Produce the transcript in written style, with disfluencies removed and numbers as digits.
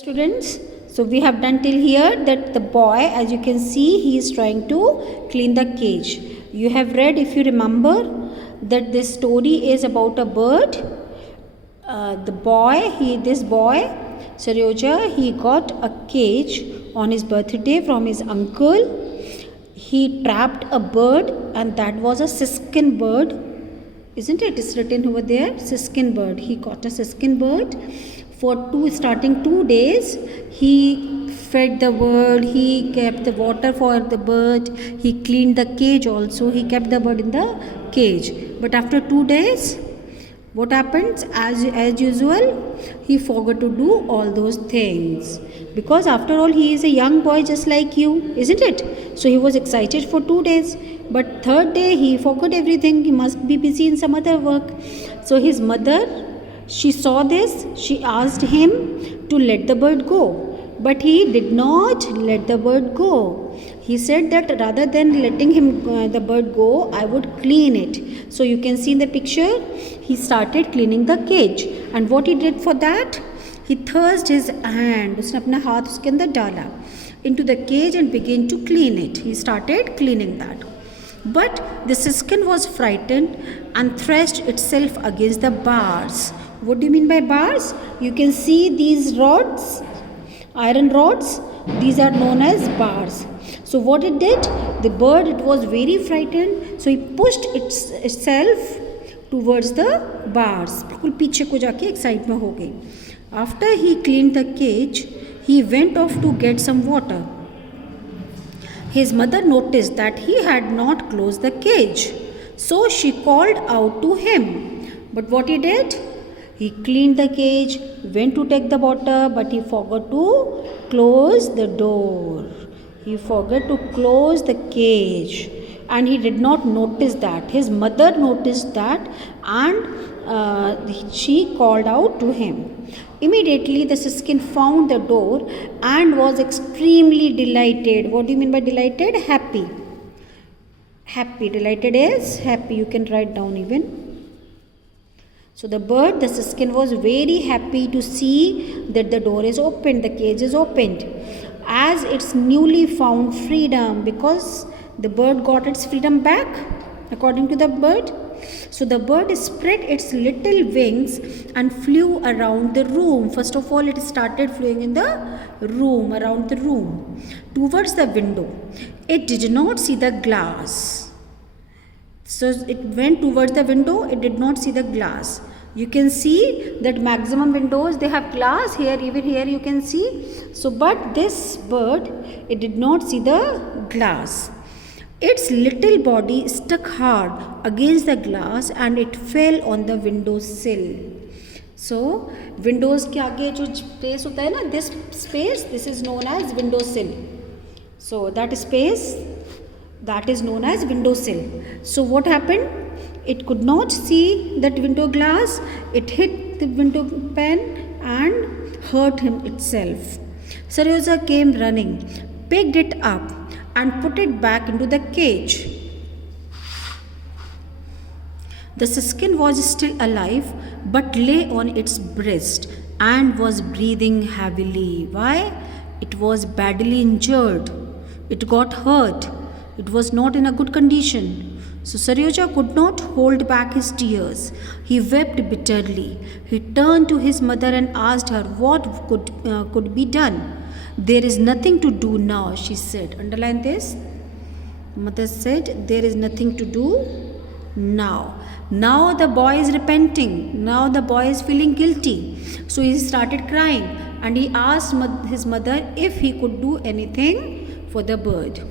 Students, so we have done till here that the boy, as you can see, he is trying to clean the cage. You have read, if you remember, that this story is about a bird. This boy Saryoja, he got a cage on his birthday from his uncle. He trapped a bird, and that was a siskin bird, isn't it? It's written over there, siskin bird. He caught a siskin bird. For starting 2 days, he fed the bird, he kept the water for the bird, he cleaned the cage also, he kept the bird in the cage. But after 2 days, what happens? As usual, he forgot to do all those things. Because after all, he is a young boy just like you, isn't it? So he was excited for 2 days. But third day, he forgot everything. He must be busy in some other work. So his mother, she saw this, she asked him to let the bird go. But he did not let the bird go. He said that rather than letting the bird go, I would clean it. So you can see in the picture, he started cleaning the cage. And what he did for that? He thrust his hand, उसने अपना हाथ उसके अंदर डाला into the cage and began to clean it. He started cleaning that. But the siskin was frightened and thrashed itself against the bars. What do you mean by bars? You can see these rods, iron rods. These are known as bars. So what it did? The bird, it was very frightened. So he pushed itself towards the bars. बिल्कुल पीछे को जाके एक side में हो गई. After he cleaned the cage, he went off to get some water. His mother noticed that he had not closed the cage. So she called out to him. But what he did? He cleaned the cage, went to take the water, but he forgot to close the door. He forgot to close the cage. And he did not notice that. His mother noticed that, and she called out to him. Immediately the siskin found the door and was extremely delighted. What do you mean by delighted? Happy. Happy. Delighted is happy. You can write down even. So the bird, the siskin, was very happy to see that the door is opened, the cage is opened, as its newly found freedom, because the bird got its freedom back, according to the bird. So the bird spread its little wings and flew around the room. First of all, it started flying in the room, around the room, towards the window. It did not see the glass. So it went towards the window, it did not see the glass. You can see that maximum windows, they have glass here, even here you can see. So but this bird, it did not see the glass. Its little body stuck hard against the glass and it fell on the window sill. So windows के आगे जो space होता है ना, this space, this is known as window sill. So that space, that is known as window sill. So what happened? It could not see that window glass. It hit the window pane and hurt him itself. Saryoja came running, picked it up and put it back into the cage. The siskin was still alive but lay on its breast and was breathing heavily. Why? It was badly injured. It got hurt. It was not in a good condition. So Saryoja could not hold back his tears. He wept bitterly. He turned to his mother and asked her what could be done. There is nothing to do now, she said. Underline this. Mother said, there is nothing to do now. Now the boy is repenting. Now the boy is feeling guilty. So he started crying and he asked his mother if he could do anything for the bird.